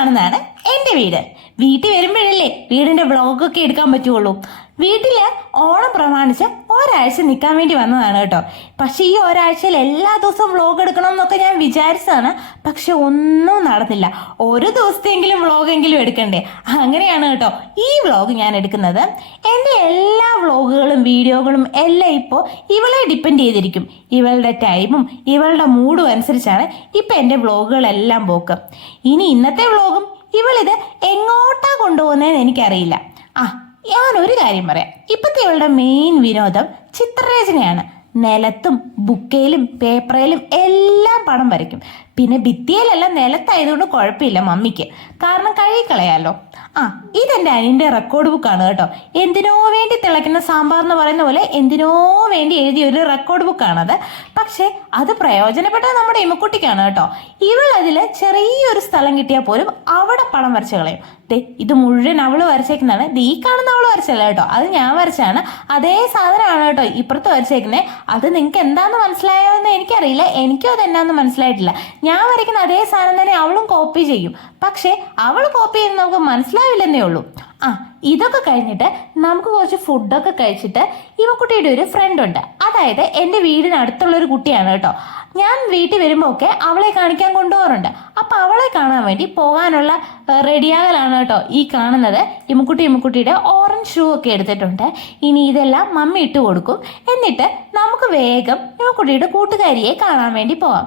കാണുന്നതാണ് എൻ്റെ വീട്. വീട്ടിൽ വരുമ്പോഴല്ലേ വീടിൻ്റെ വ്ളോഗൊക്കെ എടുക്കാൻ പറ്റുള്ളൂ. വീട്ടിൽ ഓണം പ്രമാണിച്ച് ഒരാഴ്ച നിൽക്കാൻ വേണ്ടി വന്നതാണ് കേട്ടോ. പക്ഷെ ഈ ഒരാഴ്ചയിൽ എല്ലാ ദിവസവും വ്ളോഗ് എടുക്കണം എന്നൊക്കെ ഞാൻ വിചാരിച്ചതാണ്. പക്ഷെ ഒന്നും നടന്നില്ല. ഒരു ദിവസത്തെങ്കിലും വ്ളോഗെങ്കിലും എടുക്കണ്ടേ. അങ്ങനെയാണ് കേട്ടോ ഈ വ്ളോഗ് ഞാൻ എടുക്കുന്നത്. എൻ്റെ എല്ലാ വ്ളോഗുകളും വീഡിയോകളും എല്ലാം ഇപ്പോൾ ഇവളെ ഡിപ്പെൻഡ് ചെയ്തിരിക്കും. ഇവളുടെ ടൈമും ഇവളുടെ മൂഡും അനുസരിച്ചാണ് ഇപ്പം എൻ്റെ വ്ളോഗുകളെല്ലാം പോക്ക്. ഇനി ഇന്നത്തെ വ്ളോഗും ഇവളിത് എങ്ങോട്ടാ കൊണ്ടുപോകുന്നതെന്ന് എനിക്കറിയില്ല. ഞാനൊരു കാര്യം പറയാം. ഇപ്പോഴത്തെ ഇവളുടെ മെയിൻ വിനോദം ചിത്രരചനയാണ്. നിലത്തും ബുക്കയിലും പേപ്പറിലും എല്ലാം പടം വരയ്ക്കും. പിന്നെ ഭിത്തിയിലെല്ലാം നിലത്തായതുകൊണ്ട് കുഴപ്പമില്ല മമ്മിക്ക്, കാരണം കഴുകിക്കളയാലോ. ഇതെൻ്റെ അനിയൻ്റെ റെക്കോർഡ് ബുക്കാണ് കേട്ടോ. എന്തിനോ വേണ്ടി തിളയ്ക്കുന്ന സാമ്പാർ എന്ന് പറയുന്ന പോലെ എന്തിനോ വേണ്ടി എഴുതിയ ഒരു റെക്കോർഡ് ബുക്കാണത്. പക്ഷേ അത് പ്രയോജനപ്പെട്ടത് നമ്മുടെ ഇമ്മക്കുട്ടിക്കാണ് കേട്ടോ. ഇവൾ അതിൽ ചെറിയൊരു സ്ഥലം കിട്ടിയാൽ പോലും അവിടെ പടം വരച്ച് കളയും. ഇത് മുഴുവൻ അവള് വരച്ചേക്കുന്നതാണ്. ഈ കാണുന്ന അവള് വരച്ചല്ല കേട്ടോ, അത് ഞാൻ വരച്ചാണ്. അതേ സാധനമാണ് കേട്ടോ ഇപ്പുറത്ത് വരച്ചേക്കുന്നത്. അത് നിങ്ങൾക്ക് എന്താന്ന് മനസ്സിലായോന്ന് എനിക്കറിയില്ല. എനിക്കും അത് എന്നാന്ന് മനസ്സിലായിട്ടില്ല. ഞാൻ വരയ്ക്കുന്ന അതേ സാധനം തന്നെ അവളും കോപ്പി ചെയ്യും. പക്ഷേ അവൾ കോപ്പി ചെയ്യുന്നത് നമുക്ക് മനസ്സിലാവില്ലെന്നേ ഉള്ളൂ. ഇതൊക്കെ കഴിഞ്ഞിട്ട് നമുക്ക് കുറച്ച് ഫുഡൊക്കെ കഴിച്ചിട്ട് ഇവക്കുട്ടിയുടെ ഒരു ഫ്രണ്ട് ഉണ്ട്. അതായത് എൻ്റെ വീടിനടുത്തുള്ളൊരു കുട്ടിയാണ് കേട്ടോ. ഞാൻ വീട്ടിൽ വരുമ്പോൾ ഒക്കെ അവളെ കാണിക്കാൻ കൊണ്ടുപോകാറുണ്ട്. അപ്പം അവളെ കാണാൻ വേണ്ടി പോകാനുള്ള റെഡിയാകലാണ് കേട്ടോ ഈ കാണുന്നത്. ഇമ്മക്കുട്ടിയുടെ ഓറഞ്ച് ഷൂ ഒക്കെ എടുത്തിട്ടുണ്ട്. ഇനി ഇതെല്ലാം മമ്മി ഇട്ട് കൊടുക്കും. എന്നിട്ട് നമുക്ക് വേഗം ഇമ്മക്കുട്ടിയുടെ കൂട്ടുകാരിയെ കാണാൻ വേണ്ടി പോകാം.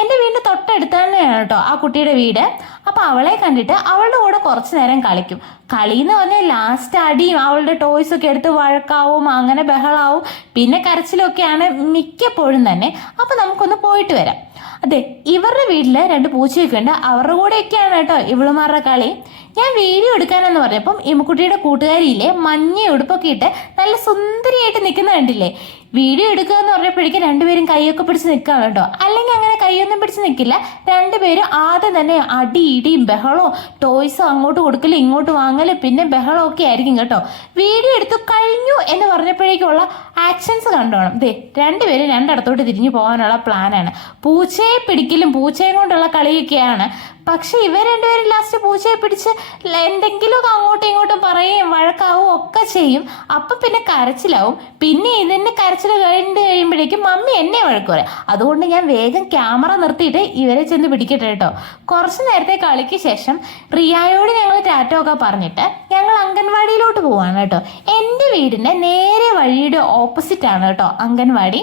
എൻ്റെ വീടിൻ്റെ തൊട്ടടുത്ത് തന്നെയാണ് കേട്ടോ ആ കുട്ടിയുടെ വീട്. അപ്പം അവളെ കണ്ടിട്ട് അവളുടെ കൂടെ കുറച്ച് നേരം കളിക്കും. കളി എന്ന് പറഞ്ഞാൽ ലാസ്റ്റ് അടിയും അവളുടെ ടോയ്സൊക്കെ എടുത്ത് വഴക്കാവും, അങ്ങനെ ബഹളാവും, പിന്നെ കരച്ചിലൊക്കെയാണ് മിക്കപ്പോഴും തന്നെ. അപ്പം നമുക്കൊന്ന് പോയിട്ട് വരാം. അതെ, ഇവരുടെ വീട്ടിൽ 2 പൂച്ചയൊക്കെ ഉണ്ട്. അവരുടെ കൂടെയൊക്കെയാണ് കേട്ടോ ഇവളുമാരുടെ കളി. ഞാൻ വീഡിയോ എടുക്കാനെന്ന് പറഞ്ഞപ്പം ഇമ്മക്കുട്ടിയുടെ കൂട്ടുകാരിയില്ലേ മഞ്ഞ ഉടുപ്പൊക്കെ ഇട്ട് നല്ല സുന്ദരിയായിട്ട് നിൽക്കുന്ന കണ്ടില്ലേ. വീഡിയോ എടുക്കുക എന്ന് പറഞ്ഞപ്പോഴേക്കും 2 പേരും കൈയൊക്കെ പിടിച്ച് നിൽക്കുകയാണ് കേട്ടോ. അല്ലെങ്കിൽ അങ്ങനെ കൈയൊന്നും പിടിച്ച് നിൽക്കില്ല. 2 പേരും ആദ്യം തന്നെ അടി ഇടിയും ബഹളവും ടോയ്സ് അങ്ങോട്ട് കൊടുക്കലും ഇങ്ങോട്ട് വാങ്ങലും പിന്നെ ബഹളമൊക്കെ ആയിരിക്കും കേട്ടോ. വീഡിയോ എടുത്തു കഴിഞ്ഞു എന്ന് പറഞ്ഞപ്പോഴേക്കുള്ള ആക്ഷൻസ് കണ്ടോണം. 2 പേരും 2 ഇടത്തോട്ട് തിരിഞ്ഞു പോകാനുള്ള പ്ലാനാണ്. പൂച്ചയെ പിടിക്കലും പൂച്ചയും കൊണ്ടുള്ള കളിയൊക്കെയാണ്. പക്ഷെ ഇവർ 2 പേരും ലാസ്റ്റ് പൂച്ചയെ പിടിച്ച് എന്തെങ്കിലുമൊക്കെ അങ്ങോട്ടും ഇങ്ങോട്ടും പറയുകയും വഴക്കാവും ഒക്കെ ചെയ്യും. അപ്പം പിന്നെ കരച്ചിലാവും. പിന്നെ ഇതിൻ്റെ കരച്ചിൽ കഴിയുമ്പോഴേക്കും മമ്മി എന്നെ വഴക്ക് പറയും. അതുകൊണ്ട് ഞാൻ വേഗം ക്യാമറ നിർത്തിയിട്ട് ഇവരെ ചെന്ന് പിടിക്കട്ടെ കേട്ടോ. കുറച്ച് നേരത്തെ കളിക്ക് ശേഷം റിയായോട് ഞങ്ങൾ ടാറ്റോ ഒക്കെ പറഞ്ഞിട്ട് ഞങ്ങൾ അംഗൻവാടിയിലോട്ട് പോവാണ് കേട്ടോ. എൻ്റെ വീടിൻ്റെ നേരെ വഴിയുടെ ഓപ്പോസിറ്റ് ആണ് കേട്ടോ അംഗൻവാടി.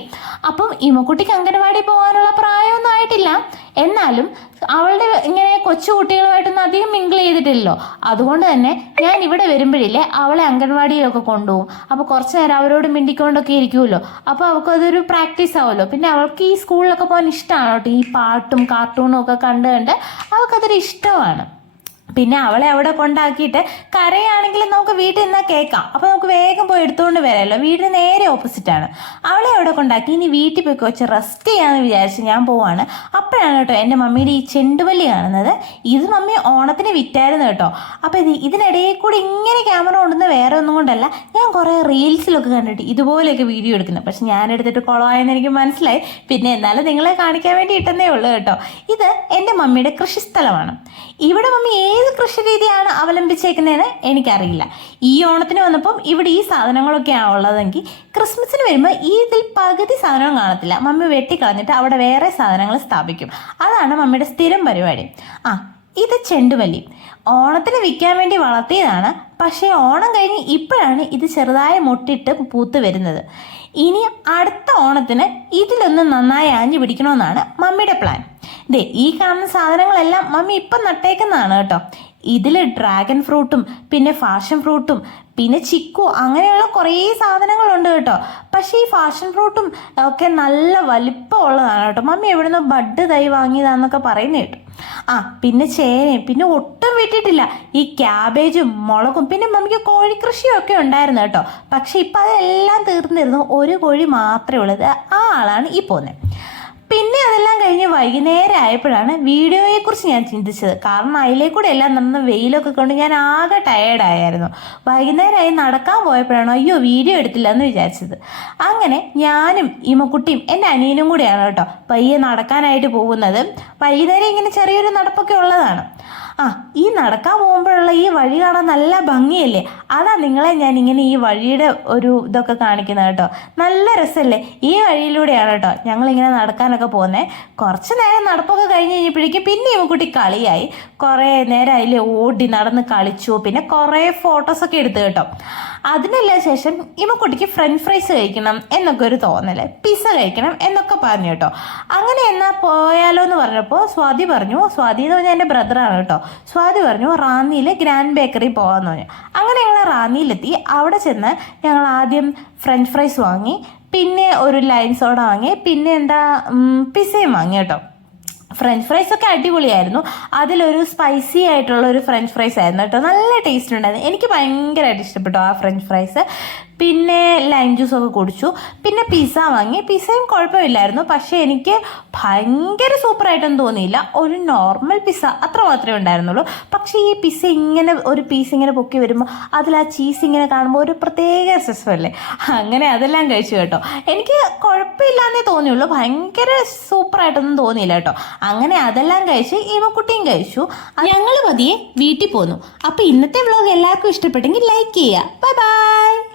അപ്പം ഇമ്മക്കുട്ടിക്ക് അംഗൻവാടി പോകാനുള്ള പ്രായമൊന്നും ആയിട്ടില്ല. എന്നാലും അവളുടെ ഇങ്ങനെ കൊച്ചു കുട്ടികളുമായിട്ടൊന്നും അധികം മിങ്കിൾ ചെയ്തിട്ടില്ലല്ലോ. അതുകൊണ്ട് തന്നെ ഞാൻ ഇവിടെ വരുമ്പോഴില്ലേ അവളെ അംഗൻവാടിയിലൊക്കെ കൊണ്ടുപോകും. അപ്പോൾ കുറച്ച് നേരം അവരോട് മിണ്ടിക്കൊണ്ടൊക്കെ ഇരിക്കുമല്ലോ. അപ്പോൾ അവൾക്കതൊരു പ്രാക്ടീസ് ആവുമല്ലോ. പിന്നെ അവൾക്ക് ഈ സ്കൂളിലൊക്കെ പോകാൻ ഇഷ്ടമാണ് കേട്ടോ. ഈ പാട്ടും കാർട്ടൂണും ഒക്കെ കണ്ട് അവൾക്കതൊരു ഇഷ്ടമാണ്. പിന്നെ അവളെ അവിടെ കൊണ്ടാക്കിയിട്ട് കരയാണെങ്കിൽ നമുക്ക് വീട്ടിൽ നിന്നാൽ കേൾക്കാം. അപ്പോൾ നമുക്ക് വേഗം പോയി എടുത്തുകൊണ്ട് വരാമല്ലോ. വീടിന് നേരെ ഓപ്പോസിറ്റാണ്. അവളെ അവിടെ കൊണ്ടാക്കി ഇനി വീട്ടിൽ പോയി കുറച്ച് റെസ്റ്റ് ചെയ്യാമെന്ന് വിചാരിച്ച് ഞാൻ പോവാണ്. അപ്പോഴാണ് കേട്ടോ എൻ്റെ മമ്മിയുടെ ഈ ചെണ്ടുമല്ലി കാണുന്നത്. ഇത് മമ്മി ഓണത്തിന് വിറ്റായിരുന്നു കേട്ടോ. അപ്പോൾ ഇതിനിടയിൽ കൂടി ഇങ്ങനെ ക്യാമറ കൊണ്ടുവന്ന് വേറെ ഒന്നും കൊണ്ടല്ല, ഞാൻ കുറേ റീൽസിലൊക്കെ കണ്ടിട്ട് ഇതുപോലെയൊക്കെ വീഡിയോ എടുക്കുന്നത്. പക്ഷെ ഞാൻ എടുത്തിട്ട് കുളമായെന്ന് എനിക്ക് മനസ്സിലായി. പിന്നെ എന്നാലും നിങ്ങളെ കാണിക്കാൻ വേണ്ടി ഇട്ടെന്നേ ഉള്ളൂ കേട്ടോ. ഇത് എൻ്റെ മമ്മിയുടെ കൃഷിസ്ഥലമാണ്. ഇവിടെ മമ്മി ഏത് കൃഷി രീതിയാണ് അവലംബിച്ചേക്കുന്നതെന്ന് എനിക്കറിയില്ല. ഈ ഓണത്തിന് വന്നപ്പം ഇവിടെ ഈ സാധനങ്ങളൊക്കെയാണ് ഉള്ളതെങ്കിൽ ക്രിസ്മസിന് വരുമ്പോൾ ഇതിൽ പകുതി സാധനവും കാണത്തില്ല. മമ്മി വെട്ടിക്കളഞ്ഞിട്ട് അവിടെ വേറെ സാധനങ്ങൾ സ്ഥാപിക്കും. അതാണ് മമ്മിയുടെ സ്ഥിരം പരിപാടി. ഇത് ചെണ്ടുമല്ലി ഓണത്തിന് വിൽക്കാൻ വേണ്ടി വളർത്തിയതാണ്. പക്ഷേ ഓണം കഴിഞ്ഞ് ഇപ്പോഴാണ് ഇത് ചെറുതായി മൊട്ടിട്ട് പൂത്ത് വരുന്നത്. ഇനി അടുത്ത ഓണത്തിന് ഇതിലൊന്ന് നന്നായി ആഞ്ഞു പിടിക്കണമെന്നാണ് മമ്മിയുടെ പ്ലാൻ. ഈ കാണുന്ന സാധനങ്ങളെല്ലാം മമ്മി ഇപ്പം നട്ടേക്കുന്നതാണ് കേട്ടോ. ഇതിൽ ഡ്രാഗൺ ഫ്രൂട്ടും പിന്നെ ഫാഷൻ ഫ്രൂട്ടും പിന്നെ ചിക്കു അങ്ങനെയുള്ള കുറേ സാധനങ്ങളുണ്ട് കേട്ടോ. പക്ഷേ ഈ ഫാഷൻ ഫ്രൂട്ടും ഒക്കെ നല്ല വലിപ്പമുള്ളതാണ് കേട്ടോ. മമ്മി എവിടുന്ന് ബഡ് തൈ വാങ്ങിയതാന്നൊക്കെ പറയുന്ന കേട്ടു. പിന്നെ ചേനയും പിന്നെ ഒട്ടും വിട്ടിട്ടില്ല ഈ ക്യാബേജും മുളകും. പിന്നെ മമ്മിക്ക് കോഴിക്കൃഷിയൊക്കെ ഉണ്ടായിരുന്നു കേട്ടോ. പക്ഷെ ഇപ്പം അതെല്ലാം തീർന്നിരുന്നു. ഒരു കോഴി മാത്രമേ ഉള്ളത്. ആ ആളാണ് ഈ പോകുന്നത്. പിന്നെ അതെല്ലാം കഴിഞ്ഞ് വൈകുന്നേരം ആയപ്പോഴാണ് വീഡിയോയെക്കുറിച്ച് ഞാൻ ചിന്തിച്ചത്. കാരണം അതിലേക്കൂടെ എല്ലാം നടന്ന വെയിലൊക്കെ കൊണ്ട് ഞാൻ ആകെ ടയേർഡായിരുന്നു. വൈകുന്നേരമായി നടക്കാൻ പോയപ്പോഴാണ് അയ്യോ വീഡിയോ എടുത്തില്ല എന്ന് വിചാരിച്ചത്. അങ്ങനെ ഞാനും ഇമ്മക്കുട്ടിയും എൻ്റെ അനിയനും കൂടെയാണ് കേട്ടോ പയ്യെ നടക്കാനായിട്ട് പോകുന്നത്. വൈകുന്നേരം ഇങ്ങനെ ചെറിയൊരു നടപ്പൊക്കെ ഉള്ളതാണ്. ആ ഈ നടക്കാൻ പോകുമ്പോഴുള്ള ഈ വഴി കാണാൻ നല്ല ഭംഗിയല്ലേ, അതാ നിങ്ങളെ ഞാൻ ഇങ്ങനെ ഈ വഴിയുടെ ഒരു ഇതൊക്കെ കാണിക്കുന്നത് കേട്ടോ. നല്ല രസമല്ലേ, ഈ വഴിയിലൂടെയാണ് കേട്ടോ ഞങ്ങളിങ്ങനെ നടക്കാനൊക്കെ പോകുന്നത്. കുറച്ച് നേരം നടപ്പൊക്കെ കഴിഞ്ഞ് കഴിഞ്ഞപ്പോഴേക്കും പിന്നെ ഇവക്കുട്ടി കളിയായി. കുറേ നേരം അതിൽ ഓടി നടന്ന് കളിച്ചു, പിന്നെ കുറേ ഫോട്ടോസൊക്കെ എടുത്തു കേട്ടോ. അതിനെല്ലാം ശേഷം ഇവക്കുട്ടിക്ക് ഫ്രഞ്ച് ഫ്രൈസ് കഴിക്കണം എന്നൊക്കെ ഒരു തോന്നല്, പിസ്സ കഴിക്കണം എന്നൊക്കെ പറഞ്ഞു കേട്ടോ. അങ്ങനെ എന്നാൽ പോയാലോ എന്ന് പറഞ്ഞപ്പോൾ സ്വാതി പറഞ്ഞു, സ്വാതി എന്ന് പറഞ്ഞാൽ എൻ്റെ ബ്രദറാണ് കേട്ടോ, സ്വാതി പറഞ്ഞു റാന്നിയിൽ ഗ്രാൻഡ് ബേക്കറി പോകാമെന്ന് പറഞ്ഞു. അങ്ങനെ ഞങ്ങൾ റാന്നിയിലെത്തി. അവിടെ ചെന്ന് ഞങ്ങൾ ആദ്യം ഫ്രഞ്ച് ഫ്രൈസ് വാങ്ങി, പിന്നെ ഒരു ലൈം സോഡ വാങ്ങി, പിന്നെ പിസ്സയും വാങ്ങി കേട്ടോ. ഫ്രഞ്ച് ഫ്രൈസ് ഒക്കെ അടിപൊളിയായിരുന്നു. അതിലൊരു സ്പൈസി ആയിട്ടുള്ള ഒരു ഫ്രഞ്ച് ഫ്രൈസ് ആയിരുന്നു കേട്ടോ, നല്ല ടേസ്റ്റ് ഉണ്ടായിരുന്നു. എനിക്ക് ഭയങ്കരമായിട്ട് ഇഷ്ടപ്പെട്ടു ആ ഫ്രഞ്ച് ഫ്രൈസ്. പിന്നെ ലൈം ജ്യൂസൊക്കെ കുടിച്ചു. പിന്നെ പിസ്സ വാങ്ങി. പിസ്സയും കുഴപ്പമില്ലായിരുന്നു, പക്ഷേ എനിക്ക് ഭയങ്കര സൂപ്പറായിട്ടൊന്നും തോന്നിയില്ല. ഒരു നോർമൽ പിസ്സ അത്ര മാത്രമേ ഉണ്ടായിരുന്നുള്ളൂ. പക്ഷേ ഈ പിസ്സ ഇങ്ങനെ ഒരു പീസ് ഇങ്ങനെ പൊക്കി വരുമ്പോൾ അതിൽ ആ ചീസ് ഇങ്ങനെ കാണുമ്പോൾ ഒരു പ്രത്യേക രസമല്ലേ. അങ്ങനെ അതെല്ലാം കഴിച്ചു കേട്ടോ. എനിക്ക് കുഴപ്പമില്ലാന്നേ തോന്നിയുള്ളൂ, ഭയങ്കര സൂപ്പറായിട്ടൊന്നും തോന്നിയില്ല കേട്ടോ. അങ്ങനെ അതെല്ലാം കഴിച്ച് ഇവക്കുട്ടിയും കഴിച്ചു. ഞങ്ങൾ പതിയെ വീട്ടിൽ പോന്നു. അപ്പോൾ ഇന്നത്തെ വ്ളോഗ് എല്ലാവർക്കും ഇഷ്ടപ്പെട്ടെങ്കിൽ ലൈക്ക് ചെയ്യുക. Bye bye.